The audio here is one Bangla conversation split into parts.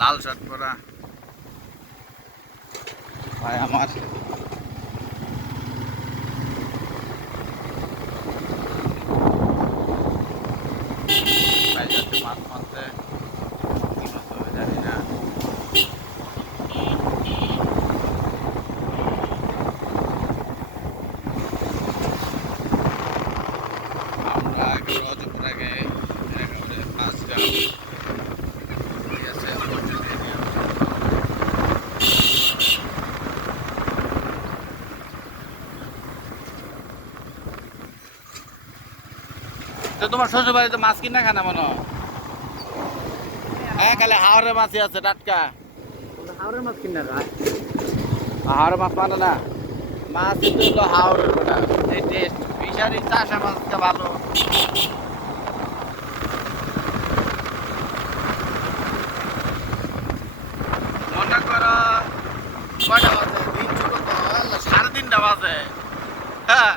লাল শার্ট পরা ভাই আমার মাছ মারতে জানি না। আমরা অজপুর আগে মাছ তো তোমার শ্বশুর বাড়িতে মাছ কিনা খানা মনে হয়? হ্যাঁ, খালি হাওড়ের মাছই আছে টাটকা। হাওড়ের মাছ কিনা খায়? হাওড়ের মাছ মানে না, মাছ কিন্তু হলো হাওড়ের গোটা এই টেস্ট। ফিশারি চাষা মাছটা ভালো। মনে করো কয়টা বাজে? দিন ছোট তো 3:30 বাজে। হ্যাঁ,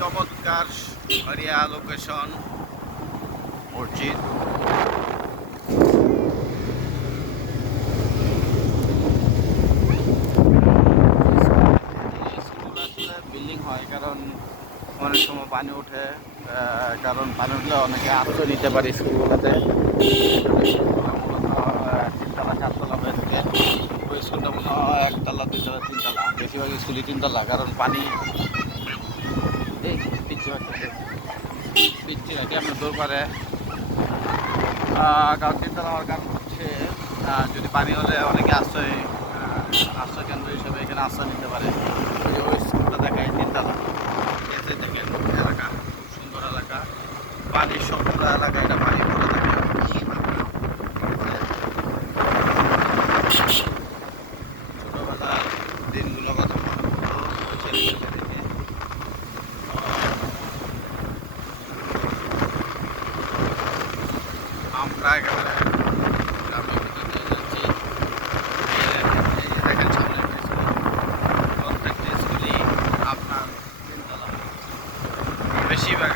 চমৎকার হরিয়া লোকেশন, মসজিদ। বিল্ডিং হয় কারণ অনেক সময় পানি ওঠে, কারণ পানি উঠলে অনেকে আশ্রয় নিতে পারে স্কুলগুলোতে। তিনতলা চারতলা হয়ে থাকে। ওই স্কুলটা মনে হয় 1তলা 2তলা 3তলা, বেশিরভাগ স্কুলই 3তলা, কারণ পানি পিচ্ছি আপনার দৌড় পারে। কারণ 3তলা হওয়ার কারণ হচ্ছে যদি পানি হলে অনেকে আশ্রয় কেন্দ্র হিসেবে এখানে আশ্রয় নিতে পারে। ওই স্কুলটা দেখায় 3তলা। এতে দেখেন এলাকা খুব সুন্দর এলাকা, পানির সবগুলো এলাকা এটা পানি ভরে থাকে। ছোটবেলার দিনগুলো কথা মনে পড়লো ছেলেকে দেখে। আমরা একেবারে গ্রামের ভিতরে নিয়ে যাচ্ছি। দেখেন সামনে প্রত্যেকটা স্কুলই আপনার 3তলা, বেশিরভাগ।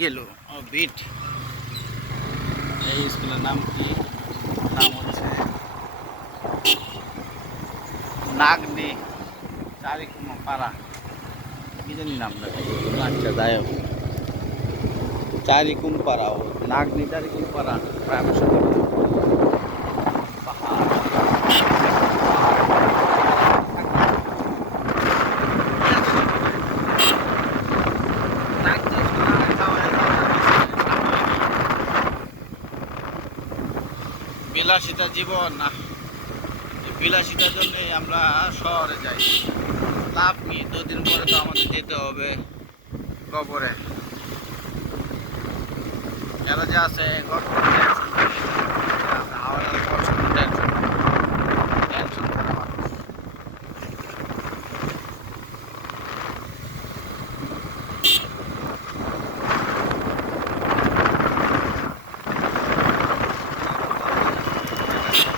গেলো বিট। এই স্কুলের নাম কি? নাম হচ্ছে নাগনি চারিকুমপাড়া, কি জানি নামটা। আচ্ছা, যাই হোক, চারিকুমপাড়া, নাগনি চারিকুমপাড়া প্রাইমারি স্কুল। বিলাসিতা জীবন, বিলাসিতার জন্য আমরা শহরে যাই। লাভ কি? 2 দিন পরে তো আমাদের যেতে হবে কবরে। এরা যে আছে